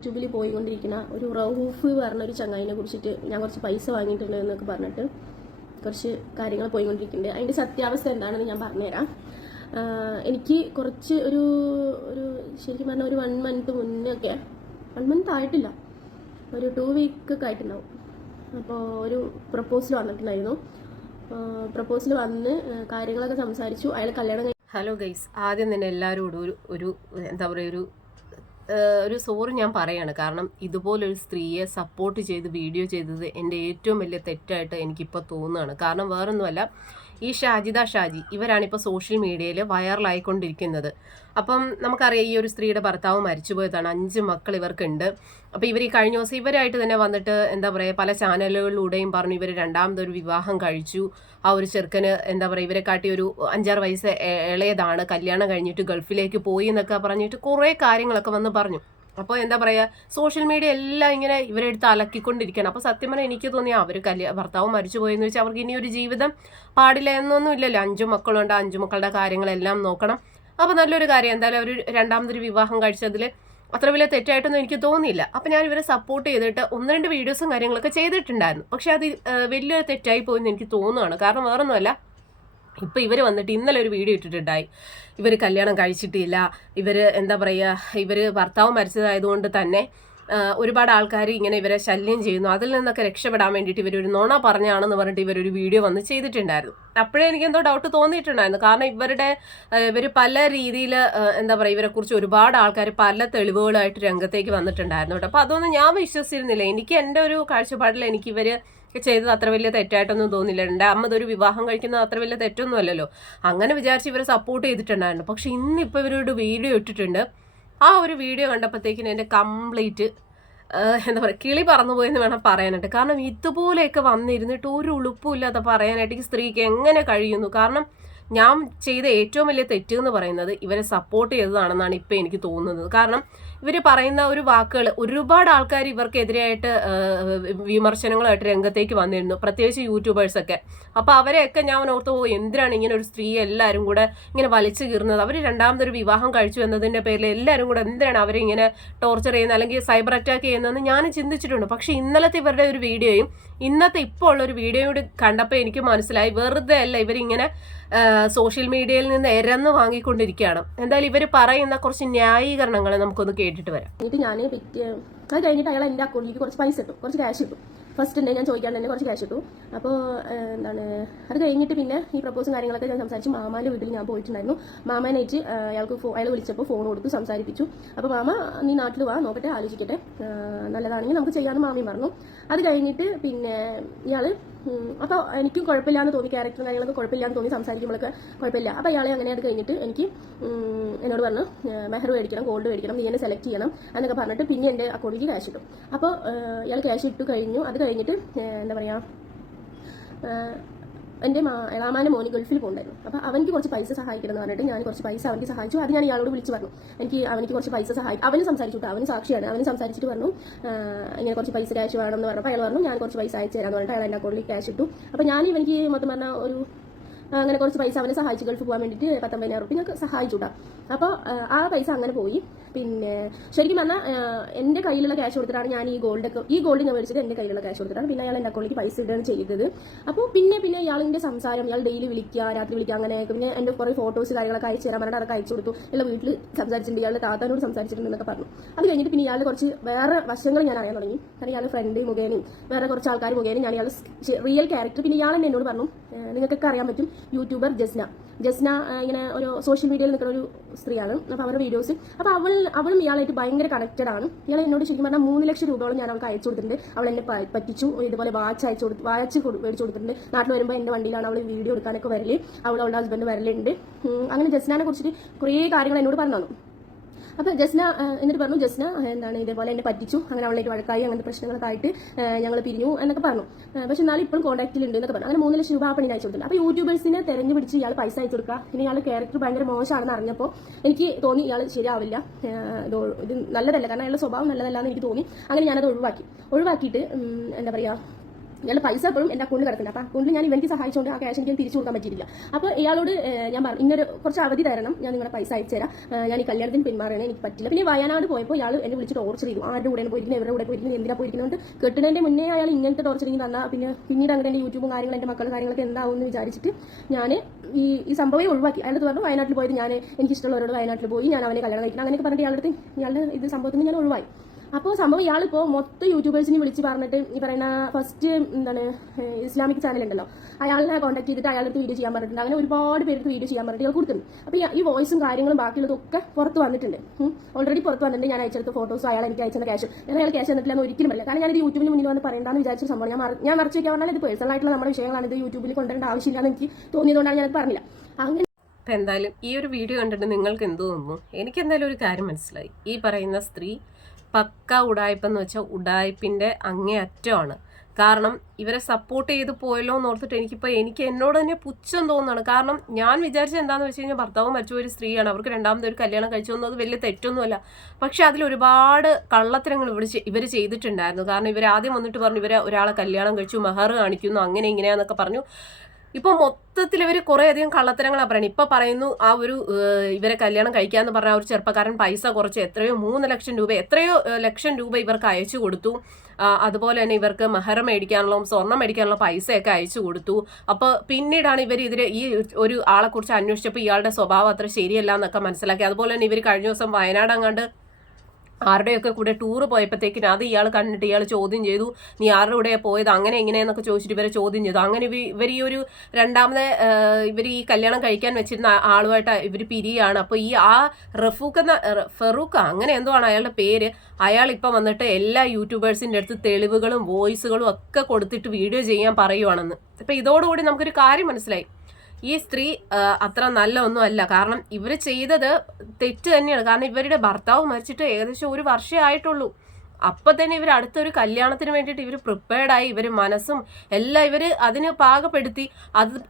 യൂട്യൂബിൽ പോയിക്കൊണ്ടിരിക്കുന്ന ഒരു റൌഫ് പറഞ്ഞൊരു ചങ്ങായിനെ കുറിച്ചിട്ട് ഞാൻ കുറച്ച് പൈസ വാങ്ങിയിട്ടുണ്ട് എന്നൊക്കെ പറഞ്ഞിട്ട് കുറച്ച് കാര്യങ്ങൾ പോയിക്കൊണ്ടിരിക്കുന്നുണ്ട്. അതിൻ്റെ സത്യാവസ്ഥ എന്താണെന്ന് ഞാൻ പറഞ്ഞുതരാം. എനിക്ക് കുറച്ച് ഒരു ശരിക്കും പറഞ്ഞാൽ ഒരു 1 മന്ത് മുന്നേ ഒക്കെ 1 മന്ത് ആയിട്ടില്ല, ഒരു 2 വീക്കൊക്കെ ആയിട്ടുണ്ടാവും. അപ്പോൾ ഒരു പ്രപ്പോസൽ വന്നിട്ടുണ്ടായിരുന്നു. പ്രപ്പോസൽ വന്ന് കാര്യങ്ങളൊക്കെ സംസാരിച്ചു. അയാൾ കല്യാണം. ഹലോ ഗൈസ്, ആദ്യം തന്നെ എല്ലാവരോടും ഒരു എന്താ പറയുക ഒരു സോറി ഞാൻ പറയാണ്. കാരണം ഇതുപോലൊരു സ്ത്രീയെ സപ്പോർട്ട് ചെയ്ത് വീഡിയോ ചെയ്തത് എൻ്റെ ഏറ്റവും വലിയ തെറ്റായിട്ട് എനിക്കിപ്പോൾ തോന്നുകയാണ്. കാരണം വേറൊന്നുമല്ല, ഈ ഷാജി ഇവരാണിപ്പോൾ സോഷ്യൽ മീഡിയയിൽ വൈറലായിക്കൊണ്ടിരിക്കുന്നത്. അപ്പം നമുക്കറിയാം, ഈ ഒരു സ്ത്രീയുടെ ഭർത്താവ് മരിച്ചുപോയതാണ്. 5 മക്കൾ ഇവർക്കുണ്ട്. അപ്പോൾ ഇവർ ഈ കഴിഞ്ഞ ദിവസം ഇവരായിട്ട് തന്നെ വന്നിട്ട് എന്താ പറയുക, പല ചാനലുകളിലൂടെയും പറഞ്ഞു ഇവർ രണ്ടാമതൊരു വിവാഹം കഴിച്ചു. ആ ഒരു ചെറുക്കന് എന്താ പറയുക, ഇവരെ കാട്ടി ഒരു 5-6 വയസ്സ് ഇളയതാണ്, കല്യാണം കഴിഞ്ഞിട്ട് ഗൾഫിലേക്ക് പോയി എന്നൊക്കെ പറഞ്ഞിട്ട് കുറേ കാര്യങ്ങളൊക്കെ വന്ന് പറഞ്ഞു. അപ്പോൾ എന്താ പറയുക, സോഷ്യൽ മീഡിയ എല്ലാം ഇങ്ങനെ ഇവരെടുത്ത് അലക്കിക്കൊണ്ടിരിക്കുകയാണ്. അപ്പോൾ സത്യം പറഞ്ഞാൽ എനിക്ക് തോന്നി അവർ ഭർത്താവ് മരിച്ചു പോയെന്ന് വെച്ചാൽ അവർക്ക് ഇനി ഒരു ജീവിതം പാടില്ല എന്നൊന്നും ഇല്ലല്ലോ. 5 മക്കളുണ്ട്, 5 മക്കളുടെ കാര്യങ്ങളെല്ലാം നോക്കണം. അപ്പോൾ നല്ലൊരു കാര്യം. എന്തായാലും അവർ രണ്ടാമതൊരു വിവാഹം കഴിച്ചതിൽ അത്ര വലിയ തെറ്റായിട്ടൊന്നും എനിക്ക് തോന്നിയില്ല. അപ്പോൾ ഞാൻ ഇവരെ സപ്പോർട്ട് ചെയ്തിട്ട് 1-2 വീഡിയോസും കാര്യങ്ങളൊക്കെ ചെയ്തിട്ടുണ്ടായിരുന്നു. പക്ഷെ അത് വലിയൊരു തെറ്റായി പോയെന്ന് എനിക്ക് തോന്നുകയാണ്. കാരണം വേറൊന്നുമല്ല, ഇപ്പോൾ ഇവർ വന്നിട്ട് ഇന്നലെ ഒരു വീഡിയോ ഇട്ടിട്ടുണ്ടായി. ഇവർ കല്യാണം കഴിച്ചിട്ടില്ല, ഇവർ എന്താ പറയുക, ഇവർ ഭർത്താവ് മരിച്ചതായതുകൊണ്ട് തന്നെ ഒരുപാട് ആൾക്കാർ ഇങ്ങനെ ഇവരെ ശല്യം ചെയ്യുന്നു, അതിൽ നിന്നൊക്കെ രക്ഷപ്പെടാൻ വേണ്ടിയിട്ട് ഇവരൊരു നുണ പറഞ്ഞാണെന്ന് പറഞ്ഞിട്ട് ഇവരൊരു വീഡിയോ വന്ന് ചെയ്തിട്ടുണ്ടായിരുന്നു. അപ്പോഴേ എനിക്ക് എന്തോ ഡൗട്ട് തോന്നിയിട്ടുണ്ടായിരുന്നു. കാരണം ഇവർ പല രീതിയിൽ എന്താ പറയുക, ഇവരെക്കുറിച്ച് ഒരുപാട് ആൾക്കാർ പല തെളിവുകളായിട്ട് രംഗത്തേക്ക് വന്നിട്ടുണ്ടായിരുന്നു കേട്ടോ. അപ്പോൾ അതൊന്നും ഞാൻ വിശ്വസിച്ചിരുന്നില്ല. എനിക്ക് എൻ്റെ ഒരു കാഴ്ചപ്പാടിൽ എനിക്ക് ഇവർ ചെയ്തത് അത്ര വലിയ തെറ്റായിട്ടൊന്നും തോന്നില്ല. എൻ്റെ അമ്മതൊരു വിവാഹം കഴിക്കുന്നത് അത്ര വലിയ തെറ്റൊന്നും അല്ലല്ലോ. അങ്ങനെ വിചാരിച്ച് ഇവരെ സപ്പോർട്ട് ചെയ്തിട്ടുണ്ടായിരുന്നു. പക്ഷെ ഇന്നിപ്പോൾ ഇവരൊരു വീഡിയോ ഇട്ടിട്ടുണ്ട്. ആ ഒരു വീഡിയോ കണ്ടപ്പോഴത്തേക്കിന് എൻ്റെ കംപ്ലീറ്റ് എന്താ പറയുക, കിളി പറന്നുപോയെന്ന് വേണം പറയാനായിട്ട്. കാരണം ഇതുപോലെയൊക്കെ വന്നിരുന്നിട്ട് ഒരു ഉളുപ്പും ഇല്ലാതെ പറയാനായിട്ട് ഈ സ്ത്രീക്ക് എങ്ങനെ കഴിയുന്നു? കാരണം ഞാൻ ചെയ്ത ഏറ്റവും വലിയ തെറ്റ് എന്ന് പറയുന്നത് ഇവരെ സപ്പോർട്ട് ചെയ്തതാണെന്നാണ് ഇപ്പം എനിക്ക് തോന്നുന്നത്. കാരണം ഇവർ പറയുന്ന ഒരു വാക്കുകൾ ഒരുപാട് ആൾക്കാർ ഇവർക്കെതിരെയായിട്ട് വിമർശനങ്ങളായിട്ട് രംഗത്തേക്ക് വന്നിരുന്നു, പ്രത്യേകിച്ച് യൂട്യൂബേഴ്സൊക്കെ. അപ്പോൾ അവരെയൊക്കെ ഞാൻ ഓർത്ത് എന്തിനാണ് ഇങ്ങനെ ഒരു സ്ത്രീയെ എല്ലാവരും കൂടെ ഇങ്ങനെ വലിച്ചു കീറുന്നത്? അവർ രണ്ടാമതൊരു വിവാഹം കഴിച്ചു എന്നതിൻ്റെ പേരിൽ എല്ലാവരും കൂടെ എന്തിനാണ് അവരെ ഇങ്ങനെ ടോർച്ചർ ചെയ്യുന്നത് അല്ലെങ്കിൽ സൈബർ അറ്റാക്ക് ചെയ്യുന്നതെന്ന് ഞാൻ ചിന്തിച്ചിട്ടുണ്ട്. പക്ഷേ ഇന്നലത്തെ ഇവരുടെ ഒരു വീഡിയോയും ഇന്നത്തെ ഇപ്പോൾ ഉള്ളൊരു വീഡിയോയും കൂടി കണ്ടപ്പോൾ എനിക്ക് മനസ്സിലായി, വെറുതെ അല്ല ഇവരിങ്ങനെ സോഷ്യൽ മീഡിയയിൽ നിന്ന് എരന്ന് വാങ്ങിക്കൊണ്ടിരിക്കുകയാണ്. എന്തായാലും ഇവർ പറയുന്ന കുറച്ച് ന്യായീകരണങ്ങൾ നമുക്കൊന്ന് കേട്ടിട്ട് വരാം. എന്നിട്ട് ഞാൻ അത് കഴിഞ്ഞിട്ട് അയാൾ എൻ്റെ അക്കൗണ്ടിലേക്ക് കുറച്ച് പൈസ ഇട്ടു, കുറച്ച് ക്യാഷ് ഇട്ടു. ഫസ്റ്റ് തന്നെ ഞാൻ ചോദിക്കാണ്ട് തന്നെ കുറച്ച് ക്യാഷ് ഇട്ടു. അപ്പോൾ എന്താണ്, അത് കഴിഞ്ഞിട്ട് പിന്നെ ഈ പ്രപ്പോസും കാര്യങ്ങളൊക്കെ ഞാൻ സംസാരിച്ചു. മാമാൻ്റെ വീട്ടിൽ ഞാൻ പോയിട്ടുണ്ടായിരുന്നു. മാമനായിട്ട് അയാൾ വിളിച്ചപ്പോൾ ഫോൺ കൊടുത്തു, സംസാരിപ്പിച്ചു. അപ്പോൾ മാമ നീ നാട്ടിൽ വാ, നോക്കട്ടെ, ആലോചിക്കട്ടെ, നല്ലതാണെങ്കിൽ നമുക്ക് ചെയ്യാമെന്ന് മാമയും പറഞ്ഞു. അത് കഴിഞ്ഞിട്ട് പിന്നെ ഇയാൾ അപ്പോൾ എനിക്കും കുഴപ്പമില്ലാന്ന് തോന്നി, ക്യാരക്ടറും കാര്യങ്ങളൊക്കെ കുഴപ്പമില്ലാന്ന് തോന്നി, സംസാരിക്കുമ്പോഴൊക്കെ കുഴപ്പമില്ല. അപ്പോൾ ഇയാളെ അങ്ങനെ അത് കഴിഞ്ഞിട്ട് എന്നോട് പറഞ്ഞു മെഹർ മേടിക്കണം, ഗോൾഡ് മേടിക്കണം, നീ എന്നെ സെലക്ട് ചെയ്യണം എന്നൊക്കെ പറഞ്ഞിട്ട് പിന്നെ എൻ്റെ അക്കൗണ്ടിലേക്ക് ക്യാഷ് ഇട്ടു. അപ്പോൾ ഇയാൾ ക്യാഷ് ഇട്ടു കഴിഞ്ഞു. അത് കഴിഞ്ഞിട്ട് എന്താ പറയുക, എൻ്റെ എളാമാൻ്റെ മോന് ഗൾഫിൽ പോകണ്ടായിരുന്നു. അപ്പോൾ അവനിക്ക് കുറച്ച് പൈസ സഹായിക്കണം എന്ന് പറഞ്ഞിട്ട് ഞാൻ കുറച്ച് പൈസ അവനിക്ക് സഹായിച്ചു. അത് ഞാൻ ഇയാളോട് വിളിച്ച് പറഞ്ഞു, അവനിക്ക് കുറച്ച് പൈസ സഹായിക്കും. അവന് സംസാരിച്ചു, അവന് സാക്ഷിയാണ്. അവന് സംസാരിച്ചിട്ട് പറഞ്ഞു ഇങ്ങനെ കുറച്ച് പൈസ ക്യാഷ് വേണമെന്ന് പറഞ്ഞപ്പോൾ അയാൾ പറഞ്ഞു ഞാൻ കുറച്ച് പൈസ അയച്ചു തരാമെന്ന് പറഞ്ഞിട്ട് അയാൾ എൻ്റെ അക്കൗണ്ടിലേക്ക് ക്യാഷ് ഇട്ടു. അപ്പോൾ ഞാൻ ഇവനിക്ക് മൊത്തം പറഞ്ഞാൽ അങ്ങനെ കുറച്ച് പൈസ അവനെ സഹായിച്ചു, ഗൾഫ് പോകാൻ വേണ്ടിയിട്ട് 19,000 റുപ്യ സഹായിച്ചുട്ടാ. അപ്പോൾ ആ പൈസ അങ്ങനെ പോയി. പിന്നെ ശരിക്കും പറഞ്ഞാൽ എൻ്റെ കയ്യിലുള്ള ക്യാഷ് കൊടുത്തിട്ടാണ് ഞാൻ ഈ ഗോൾഡ് ഞാൻ മേടിച്ചത് എൻ്റെ കയ്യിലുള്ള ക്യാഷ് കൊടുത്തിട്ടാണ്. പിന്നെ അയാൾ എൻ്റെ അക്കൗണ്ടിലേക്ക് പൈസ ഇടുകയാണ് ചെയ്തത്. അപ്പോൾ പിന്നെ ഇയാളിൻ്റെ സംസാരം, ഇയാൾ ഡെയിലി വിളിക്കുക, രാത്രി വിളിക്കുക, അങ്ങനെ പിന്നെ എൻ്റെ കുറേ ഫോട്ടോസ് കാര്യങ്ങളൊക്കെ അയച്ചു തരാൻ പറഞ്ഞിട്ട് അതൊക്കെ അയച്ചു കൊടുത്തു. ഇയാൾ വീട്ടിൽ സംസാരിച്ചിട്ടുണ്ട്, ഇയാളുടെ താത്താനോട് സംസാരിച്ചിട്ടുണ്ട് എന്നൊക്കെ പറഞ്ഞു. അത് കഴിഞ്ഞിട്ട് പിന്നെ ഇയാളുടെ കുറച്ച് വേറെ വശങ്ങൾ ഞാൻ അറിയാൻ തുടങ്ങി. കാരണം ഇയാളുടെ ഫ്രണ്ട് മുഖേനയും വേറെ കുറച്ച് ആൾക്കാർ മുഖേനയും ഞാൻ ഇയാൾ റിയൽ ക്യാരക്ടർ. പിന്നെ ഇയാൾ എന്നോട് പറഞ്ഞു, നിങ്ങൾക്കൊക്കെ അറിയാൻ പറ്റും, യൂട്യൂബർ ജസ്ന ഇങ്ങനെ ഒരു സോഷ്യൽ മീഡിയയിൽ നിൽക്കുന്ന ഒരു സ്ത്രീയാണ്. അപ്പോൾ അവരുടെ വീഡിയോസ്, അപ്പോൾ അവളും ഇയാളായിട്ട് ഭയങ്കര കണക്റ്റഡ് ആണ്. ഇയാൾ എന്നോട് ശരിക്കും പറഞ്ഞാൽ 3 ലക്ഷം രൂപയോളം ഞാൻ അവൾക്ക് അയച്ചു കൊടുത്തിട്ടുണ്ട്. അവൾ എന്നെ പറ്റിച്ചു. ഇതുപോലെ വാച്ച് മേടിച്ചു കൊടുത്തിട്ടുണ്ട്. നാട്ടിൽ വരുമ്പോൾ എൻ്റെ വണ്ടിയിലാണ് അവൾ വീഡിയോ എടുക്കാനൊക്കെ വരല്. അവളുടെ ഹസ്ബൻഡ് വരലുണ്ട്. അങ്ങനെ ജസ്നാനെ കുറിച്ചിട്ട് കുറേ കാര്യങ്ങൾ എന്നോട് പറഞ്ഞു തന്നു. അപ്പോൾ ജസ്ന എന്നിട്ട് പറഞ്ഞു, ജസ്ന എന്താണ് ഇതേപോലെ എന്നെ പറ്റിച്ചു, അങ്ങനെ അവളായിട്ട് വഴക്കായി, അങ്ങനത്തെ പ്രശ്നങ്ങളൊക്കെ ആയിട്ട് ഞങ്ങൾ പിരിഞ്ഞു എന്നൊക്കെ പറഞ്ഞു. പക്ഷെ എന്നാലും ഇപ്പോഴും കോൺടാക്റ്റിലുണ്ട് എന്നൊക്കെ പറഞ്ഞു. അങ്ങനെ 3 ലക്ഷം രൂപ ആ പണി അയച്ചു കൊടുത്തില്ല. അപ്പോൾ യൂട്യൂബേഴ്സിനെ തെരഞ്ഞു പിടിച്ച് ഇയാൾ പൈസ അയച്ചു കൊടുക്കുക. പിന്നെ ഇയാൾ ക്യാരക്ടർ ഭയങ്കര മോശമാണെന്ന് അറിഞ്ഞപ്പോൾ എനിക്ക് തോന്നി ഇയാൾ ശരിയാവില്ല, ഇത് നല്ലതല്ല, കാരണം അയാളുടെ സ്വഭാവം നല്ലതല്ല എന്ന് എനിക്ക് തോന്നി. അങ്ങനെ ഞാനത് ഒഴിവാക്കിയിട്ട് എന്താ പറയുക, ഇയാളുടെ പൈസ എപ്പോഴും എൻ്റെ അക്കൗണ്ടിൽ കിടക്കുന്നുണ്ട്. അപ്പോൾ അക്കൗണ്ടിൽ ഞാൻ ഇവർക്ക് സഹായിച്ചുകൊണ്ട് ആ ക്യാഷ് എനിക്ക് തിരിച്ചു കൊടുക്കാൻ പറ്റിയില്ല. അപ്പോൾ ഇയാളോട് ഞാൻ പറഞ്ഞു, ഇന്നൊരു കുറച്ച് അവധി തരണം, ഞാൻ നിങ്ങളുടെ പൈസ അയച്ചു തരാം, ഞാൻ ഈ കല്യാണത്തിന് പിന്മാറണേ, എനിക്ക് പറ്റില്ല. പിന്നെ വയനാട് പോയപ്പോൾ ഇയാൾ എന്നെ വിളിച്ച് ടോർച്ചർ ചെയ്തു. ആരുടെ കൂടെയാണ് പോയിരിക്കുന്നത്, എവിടെ പോയിരിക്കുന്നത്, എന്തിനാ പോയിരിക്കുന്നത്, കെട്ടുന്നതിൻ്റെ മുന്നേ അയാൾ ഇങ്ങനത്തെ ടോർച്ചറിങ് തന്നാൽ പിന്നീട് അങ്ങനെ എൻ്റെ യൂട്യൂബും കാര്യങ്ങളും എൻ്റെ മക്കളുടെ കാര്യങ്ങളൊക്കെ എന്താവും എന്ന് വിചാരിച്ചിട്ട് ഞാൻ ഈ സംഭവം ഒഴിവാക്കി. അയാളുടെ പറഞ്ഞു വയനാട്ടിൽ പോയത് ഞാൻ എനിക്കിഷ്ടമുള്ളവരോട് വയനാട്ടിൽ പോയി ഞാൻ അവനെ കല്യാണം കഴിക്കണം അങ്ങനെയൊക്കെ പറഞ്ഞിട്ട് ഇയാളുടെ ഇത് സംഭവത്തിന് ഞാൻ ഒഴിവായി. അപ്പോൾ സംഭവം ഇയാളിപ്പോൾ മൊത്തം യൂട്യൂബേഴ്സിനെ വിളിച്ച് പറഞ്ഞിട്ട് ഈ പറയുന്ന ഫസ്റ്റ് എന്താണ് ഇസ്ലാമിക് ചാനൽ ഉണ്ടല്ലോ, അയാളെ കോൺടാക്ട് ചെയ്തിട്ട് അയാളുടെ വീഡിയോ ചെയ്യാൻ പറഞ്ഞിട്ടുണ്ട്. അങ്ങനെ ഒരുപാട് പേർക്ക് വീഡിയോ ചെയ്യാൻ പറഞ്ഞിട്ട് ഇയാൾ കൊടുത്തിട്ടുണ്ട്. അപ്പോൾ ഈ വോയിസും കാര്യങ്ങളും ബാക്കിയുള്ളതൊക്കെ പുറത്ത് വന്നിട്ടുണ്ട്, ഓൾറെഡി പുറത്ത് വന്നിട്ടുണ്ട്. ഞാൻ അയച്ചെടുത്ത ഫോട്ടോസും അയാൾ എനിക്ക് അയച്ചെന്ന ക്യാഷ് ഞാൻ അയാൾ ക്യാഷ് തന്നിട്ടില്ല എന്ന് ഒരിക്കലും പറയില്ല. കാരണം ഞാനിത് യൂട്യൂബിന് മുന്നിൽ വന്ന് പറയേണ്ടെന്ന് വിചാരിച്ച സംഭവം ഞാൻ മറച്ചു വയ്ക്കാൻ പറഞ്ഞാൽ ഇത് പേഴ്സണൽ ആയിട്ടുള്ള നമ്മുടെ വിഷയങ്ങളാണ്, ഇത് യൂട്യൂബിൽ കൊണ്ടുവരേണ്ട ആവശ്യമില്ലാന്ന് എനിക്ക് തോന്നിയതുകൊണ്ടാണ് ഞാനത് പറഞ്ഞില്ല. അങ്ങനെ അപ്പം എന്തായാലും ഈ ഒരു വീഡിയോ കണ്ടിട്ട് നിങ്ങൾക്ക് എന്ത് തോന്നുന്നു? എനിക്ക് എന്തായാലും ഒരു കാര്യം മനസ്സിലായി. ഈ പറയുന്ന സ്ത്രീ പക്ക ഉടായ്പെന്ന് വെച്ചാൽ ഉടായ്പിൻ്റെ അങ്ങേയറ്റമാണ്. കാരണം ഇവരെ സപ്പോർട്ട് ചെയ്ത് പോയല്ലോ എന്ന് ഓർത്തിട്ട് എനിക്ക് എന്നോട് തന്നെ പുച്ഛം തോന്നുകയാണ്. കാരണം ഞാൻ വിചാരിച്ചത് എന്താണെന്ന് വെച്ച് കഴിഞ്ഞാൽ ഭർത്താവ് മരിച്ച ഒരു സ്ത്രീയാണ്, അവർക്ക് രണ്ടാമതൊരു കല്യാണം കഴിച്ചു വന്നത് വലിയ തെറ്റൊന്നുമല്ല. പക്ഷെ അതിൽ ഒരുപാട് കള്ളത്തരങ്ങൾ ഇവർ ചെയ്തിട്ടുണ്ടായിരുന്നു. കാരണം ഇവർ ആദ്യം വന്നിട്ട് പറഞ്ഞു ഇവരെ ഒരാളെ കല്യാണം കഴിച്ചു, മെഹർ കാണിക്കുന്നു, അങ്ങനെ ഇങ്ങനെയാന്നൊക്കെ പറഞ്ഞു. ഇപ്പോൾ മൊത്തത്തിൽ ഇവർ കുറേ അധികം കള്ളത്തരങ്ങളാണ് പറയുന്നത്. ഇപ്പോൾ പറയുന്നു ആ ഒരു ഇവരെ കല്യാണം കഴിക്കാമെന്ന് പറഞ്ഞ ആ ഒരു ചെറുപ്പക്കാരൻ പൈസ കുറച്ച് എത്രയോ 3 ലക്ഷം രൂപ ലക്ഷം രൂപ ഇവർക്ക് അയച്ചു കൊടുത്തു. അതുപോലെ തന്നെ ഇവർക്ക് മെഹർ മേടിക്കാനുള്ള സ്വർണം മേടിക്കാനുള്ള പൈസയൊക്കെ അയച്ചു കൊടുത്തു. അപ്പോൾ പിന്നീടാണ് ഈ ഒരു ആളെക്കുറിച്ച് അന്വേഷിച്ചപ്പോൾ ഇയാളുടെ സ്വഭാവം അത്ര ശരിയല്ല എന്നൊക്കെ മനസ്സിലാക്കി. അതുപോലെ തന്നെ ഇവർ കഴിഞ്ഞ ദിവസം വയനാട് അങ്ങാണ്ട് ആരുടെയൊക്കെ കൂടെ ടൂറ് പോയപ്പോഴത്തേക്കിന് അത് ഇയാൾ കണ്ടിട്ട് ഇയാൾ ചോദ്യം ചെയ്തു, നീ ആരുടെ കൂടെയാണ് പോയത്, അങ്ങനെ എങ്ങനെയെന്നൊക്കെ ചോദിച്ചിട്ട് ഇവരെ ചോദ്യം ചെയ്തു. അങ്ങനെ ഇവർ ഈ ഒരു രണ്ടാമത് ഇവർ ഈ കല്യാണം കഴിക്കാൻ വെച്ചിരുന്ന ആളുമായിട്ട് ഇവർ പിരിയാണ്. അപ്പോൾ ആ ഫെറൂഖ് അങ്ങനെ എന്തോ ആണ് അയാളുടെ പേര്, അയാൾ ഇപ്പം വന്നിട്ട് എല്ലാ യൂട്യൂബേഴ്സിൻ്റെ അടുത്ത് തെളിവുകളും വോയിസുകളും ഒക്കെ കൊടുത്തിട്ട് വീഡിയോ ചെയ്യാൻ പറയുവാണെന്ന്. അപ്പം ഇതോടുകൂടി നമുക്കൊരു കാര്യം മനസ്സിലായി, ഈ സ്ത്രീ അത്ര നല്ല ഒന്നും അല്ല. കാരണം ഇവർ ചെയ്തത് തെറ്റ് തന്നെയാണ്. കാരണം ഇവരുടെ ഭർത്താവ് മരിച്ചിട്ട് ഏകദേശം 1 വർഷമേ ആയിട്ടുള്ളൂ. അപ്പം തന്നെ ഇവർ അടുത്തൊരു കല്യാണത്തിന് വേണ്ടിയിട്ട് ഇവർ പ്രിപ്പയർഡായി, ഇവർ മനസ്സും എല്ലാം ഇവർ അതിന് പാകപ്പെടുത്തി.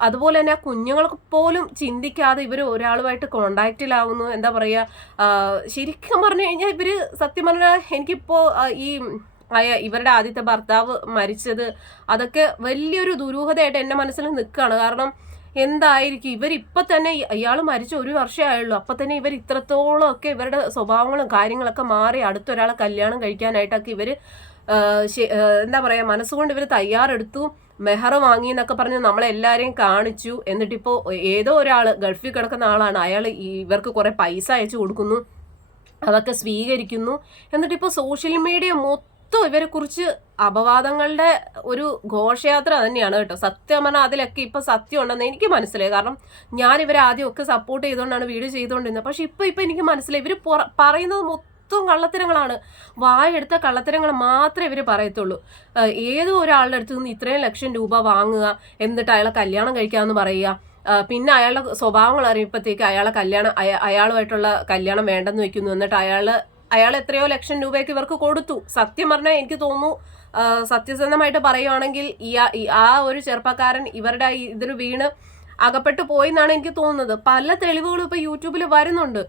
അതുപോലെ തന്നെ ആ കുഞ്ഞുങ്ങൾക്ക് പോലും ചിന്തിക്കാതെ ഇവർ ഒരാളുമായിട്ട് കോണ്ടാക്റ്റിലാവുന്നു. എന്താ പറയുക, ശരിക്കും പറഞ്ഞു കഴിഞ്ഞാൽ ഇവർ സത്യം പറഞ്ഞാൽ എനിക്കിപ്പോൾ ഇവരുടെ ആദ്യത്തെ ഭർത്താവ് മരിച്ചത് അതൊക്കെ വലിയൊരു ദുരൂഹതയായിട്ട് എൻ്റെ മനസ്സിൽ നിൽക്കുകയാണ്. കാരണം എന്തായിരിക്കും ഇവരിപ്പം തന്നെ ഇയാൾ മരിച്ച 1 വർഷമേ ആയുള്ളൂ, അപ്പം തന്നെ ഇവർ ഇത്രത്തോളം ഒക്കെ ഇവരുടെ സ്വഭാവങ്ങളും കാര്യങ്ങളൊക്കെ മാറി അടുത്തൊരാളെ കല്യാണം കഴിക്കാനായിട്ടൊക്കെ ഇവർ എന്താ പറയുക മനസ്സുകൊണ്ട് ഇവർ തയ്യാറെടുത്തു. മെഹർ വാങ്ങി എന്നൊക്കെ പറഞ്ഞ് നമ്മളെല്ലാവരെയും കാണിച്ചു. എന്നിട്ടിപ്പോൾ ഏതോ ഒരാൾ ഗൾഫിൽ കിടക്കുന്ന ആളാണ്, അയാൾ ഇവർക്ക് കുറേ പൈസ അയച്ചു കൊടുക്കുന്നു, അതൊക്കെ സ്വീകരിക്കുന്നു. എന്നിട്ടിപ്പോൾ സോഷ്യൽ മീഡിയ മൊത്തം ഇവരെ കുറിച്ച് അപവാദങ്ങളുടെ ഒരു ഘോഷയാത്ര തന്നെയാണ് കേട്ടോ. സത്യം പറഞ്ഞാൽ അതിലൊക്കെ ഇപ്പം സത്യം ഉണ്ടെന്ന് എനിക്ക് മനസ്സിലായി. കാരണം ഞാൻ ഇവരെ ആദ്യമൊക്കെ സപ്പോർട്ട് ചെയ്തുകൊണ്ടാണ് വീഡിയോ ചെയ്തുകൊണ്ടിരുന്നത്. പക്ഷെ ഇപ്പം എനിക്ക് മനസ്സിലായി ഇവർ പറയുന്നത് മൊത്തം കള്ളത്തരങ്ങളാണ്. വായെടുത്ത കള്ളത്തരങ്ങൾ മാത്രമേ ഇവർ പറയത്തുള്ളൂ. ഏതോ ഒരാളുടെ അടുത്ത് നിന്ന് ഇത്രയും ലക്ഷം രൂപ വാങ്ങുക, എന്നിട്ട് അയാളെ കല്യാണം കഴിക്കാമെന്ന് പറയുക, പിന്നെ അയാളുടെ സ്വഭാവങ്ങൾ അറിയുമ്പോഴത്തേക്ക് അയാളുമായിട്ടുള്ള കല്യാണം വേണ്ടെന്ന് വെക്കുന്നു. എന്നിട്ട് അയാൾ എത്രയോ ലക്ഷം രൂപയ്ക്ക് ഇവർക്ക് കൊടുത്തു. സത്യം പറഞ്ഞാൽ എനിക്ക് തോന്നുന്നു, സത്യസന്ധമായിട്ട് പറയുവാണെങ്കിൽ ആ ഒരു ചെറുപ്പക്കാരൻ ഇവരുടെ ഇതിൽ വീണ് അകപ്പെട്ടു പോയി എന്നാണ് എനിക്ക് തോന്നുന്നത്. പല തെളിവുകളും ഇപ്പോൾ യൂട്യൂബിൽ വരുന്നുണ്ട്,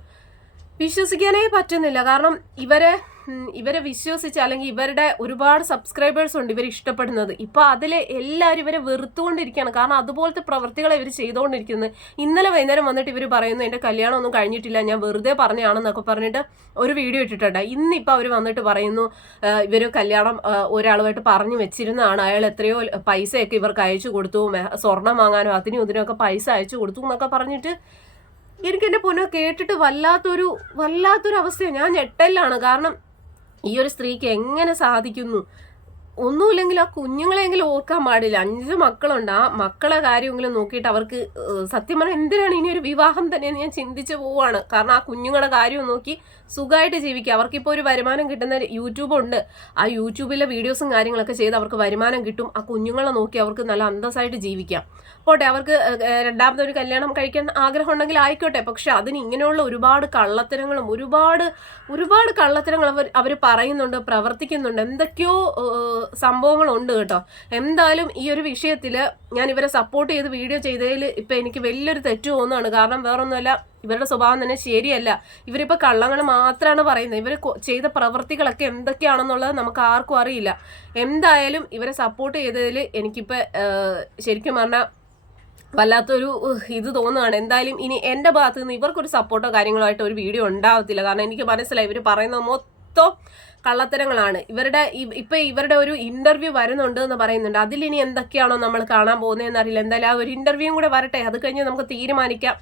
വിശ്വസിക്കാനേ പറ്റുന്നില്ല. കാരണം ഇവരെ വിശ്വസിച്ച് അല്ലെങ്കിൽ ഇവരുടെ ഒരുപാട് സബ്സ്ക്രൈബേഴ്സ് ഉണ്ട് ഇവർ ഇഷ്ടപ്പെടുന്നത്. ഇപ്പോൾ അതിൽ എല്ലാവരും ഇവരെ വെറുത്തുകൊണ്ടിരിക്കുകയാണ്. കാരണം അതുപോലത്തെ പ്രവൃത്തികളെ ഇവർ ചെയ്തുകൊണ്ടിരിക്കുന്നത്. ഇന്നലെ വൈകുന്നേരം വന്നിട്ട് ഇവർ പറയുന്നു എൻ്റെ കല്യാണം ഒന്നും കഴിഞ്ഞിട്ടില്ല, ഞാൻ വെറുതെ പറഞ്ഞാണെന്നൊക്കെ പറഞ്ഞിട്ട് ഒരു വീഡിയോ ഇട്ടിട്ടുണ്ട്. ഇന്നിപ്പോൾ അവർ വന്നിട്ട് പറയുന്നു ഇവർ കല്യാണം ഒരാളുമായിട്ട് പറഞ്ഞു വെച്ചിരുന്നതാണ്, അയാൾ എത്രയോ പൈസയൊക്കെ ഇവർക്ക് അയച്ചു കൊടുത്തു, സ്വർണം വാങ്ങാനോ അതിനും ഇതിനൊക്കെ പൈസ അയച്ചു കൊടുത്തു എന്നൊക്കെ പറഞ്ഞിട്ട് എനിക്ക് എൻ്റെ പൊന്നോ കേട്ടിട്ട് വല്ലാത്തൊരു അവസ്ഥയാണ്. ഞാൻ ഞെട്ടലാണ്. കാരണം ഈ ഒരു സ്ത്രീക്ക് എങ്ങനെ സാധിക്കുന്നു? ഒന്നുമില്ലെങ്കിൽ ആ കുഞ്ഞുങ്ങളെങ്കിലും ഓർക്കാൻ പാടില്ല. 5 മക്കളുണ്ട്, ആ മക്കളെ കാര്യമെങ്കിലും നോക്കിയിട്ട് അവർക്ക് സത്യം പറഞ്ഞാൽ എന്തിനാണ് ഇനി ഒരു വിവാഹം തന്നെയെന്ന് ഞാൻ ചിന്തിച്ച് പോവാണ്. കാരണം ആ കുഞ്ഞുങ്ങളുടെ കാര്യം നോക്കി സുഖമായിട്ട് ജീവിക്കുക. അവർക്കിപ്പോൾ ഒരു വരുമാനം കിട്ടുന്ന യൂട്യൂബ് ഉണ്ട്, ആ യൂട്യൂബിലെ വീഡിയോസും കാര്യങ്ങളൊക്കെ ചെയ്ത് അവർക്ക് വരുമാനം കിട്ടും. ആ കുഞ്ഞുങ്ങളെ നോക്കി അവർക്ക് നല്ല അന്തസ്സായിട്ട് ജീവിക്കാം. പോട്ടെ, അവർക്ക് രണ്ടാമതൊരു കല്യാണം കഴിക്കാൻ ആഗ്രഹം ഉണ്ടെങ്കിൽ ആയിക്കോട്ടെ. പക്ഷെ അതിന് ഇങ്ങനെയുള്ള ഒരുപാട് കള്ളത്തരങ്ങളും ഒരുപാട് കള്ളത്തരങ്ങൾ അവർ പറയുന്നുണ്ട്, പ്രവർത്തിക്കുന്നുണ്ട്. എന്തൊക്കെയോ സംഭവങ്ങളുണ്ട് കേട്ടോ. എന്തായാലും ഈ ഒരു വിഷയത്തിൽ ഞാൻ ഇവരെ സപ്പോർട്ട് ചെയ്ത് വീഡിയോ ചെയ്തതിൽ ഇപ്പം എനിക്ക് വലിയൊരു തെറ്റ് തോന്നുകയാണ്. കാരണം വേറൊന്നുമല്ല, ഇവരുടെ സ്വഭാവം തന്നെ ശരിയല്ല. ഇവരിപ്പോൾ കള്ളങ്ങൾ മാത്രമാണ് പറയുന്നത്. ഇവർ ചെയ്ത പ്രവൃത്തികളൊക്കെ എന്തൊക്കെയാണെന്നുള്ളത് നമുക്ക് ആർക്കും അറിയില്ല. എന്തായാലും ഇവരെ സപ്പോർട്ട് ചെയ്തതിൽ എനിക്കിപ്പോൾ ശരിക്കും പറഞ്ഞാൽ വല്ലാത്തൊരു ഇത് തോന്നുകയാണ്. എന്തായാലും ഇനി എൻ്റെ ഭാഗത്ത് നിന്ന് ഇവർക്കൊരു സപ്പോർട്ടോ കാര്യങ്ങളോ ഒരു വീഡിയോ ഉണ്ടാവത്തില്ല. കാരണം എനിക്ക് മനസ്സിലായി ഇവർ പറയുന്നത് മൊത്തം കള്ളത്തരങ്ങളാണ്. ഇവരുടെ ഒരു ഇന്റർവ്യൂ വരുന്നുണ്ട് എന്ന് പറയുന്നുണ്ട്. അതിലിനി എന്തൊക്കെയാണോ നമ്മൾ കാണാൻ പോകുന്നതെന്ന് അറിയില്ല. എന്തായാലും ആ ഒരു ഇന്റർവ്യൂവും കൂടെ വരട്ടെ, അത് കഴിഞ്ഞ് നമുക്ക് തീരുമാനിക്കാം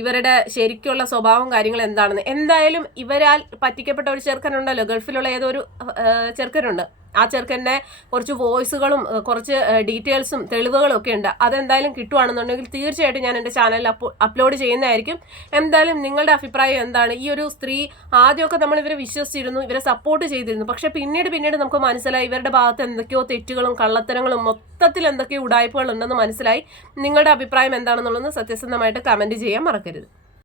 ഇവരുടെ ശരിക്കുള്ള സ്വഭാവം കാര്യങ്ങൾ എന്താണെന്ന്. എന്തായാലും ഇവരാൽ പറ്റിക്കപ്പെട്ട ഒരു ചെറുക്കനുണ്ടല്ലോ, ഗൾഫിലുള്ള ഏതൊരു ചെറുക്കനുണ്ട്. ആ ചെറുക്കൻ്റെ കുറച്ച് വോയിസുകളും കുറച്ച് ഡീറ്റെയിൽസും തെളിവുകളും ഒക്കെ ഉണ്ട്. അതെന്തായാലും കിട്ടുവാണെന്നുണ്ടെങ്കിൽ തീർച്ചയായിട്ടും ഞാൻ എൻ്റെ ചാനലിൽ അപ്ലോഡ് ചെയ്യുന്നതായിരിക്കും. എന്തായാലും നിങ്ങളുടെ അഭിപ്രായം എന്താണ്? ഈ ഒരു സ്ത്രീ ആദ്യമൊക്കെ നമ്മൾ ഇവരെ വിശ്വസിച്ചിരുന്നു, ഇവരെ സപ്പോർട്ട് ചെയ്തിരുന്നു. പക്ഷെ പിന്നീട് നമുക്ക് മനസ്സിലായി ഇവരുടെ ഭാഗത്ത് എന്തൊക്കെയോ തെറ്റുകളും കള്ളത്തരങ്ങളും മൊത്തത്തിൽ എന്തൊക്കെയോ ഉടായ്പകൾ ഉണ്ടെന്ന് മനസ്സിലായി. നിങ്ങളുടെ അഭിപ്രായം എന്താണെന്നുള്ളത് സത്യസന്ധമായിട്ട് കമൻറ്റ് ചെയ്യാൻ മറക്കരുത്.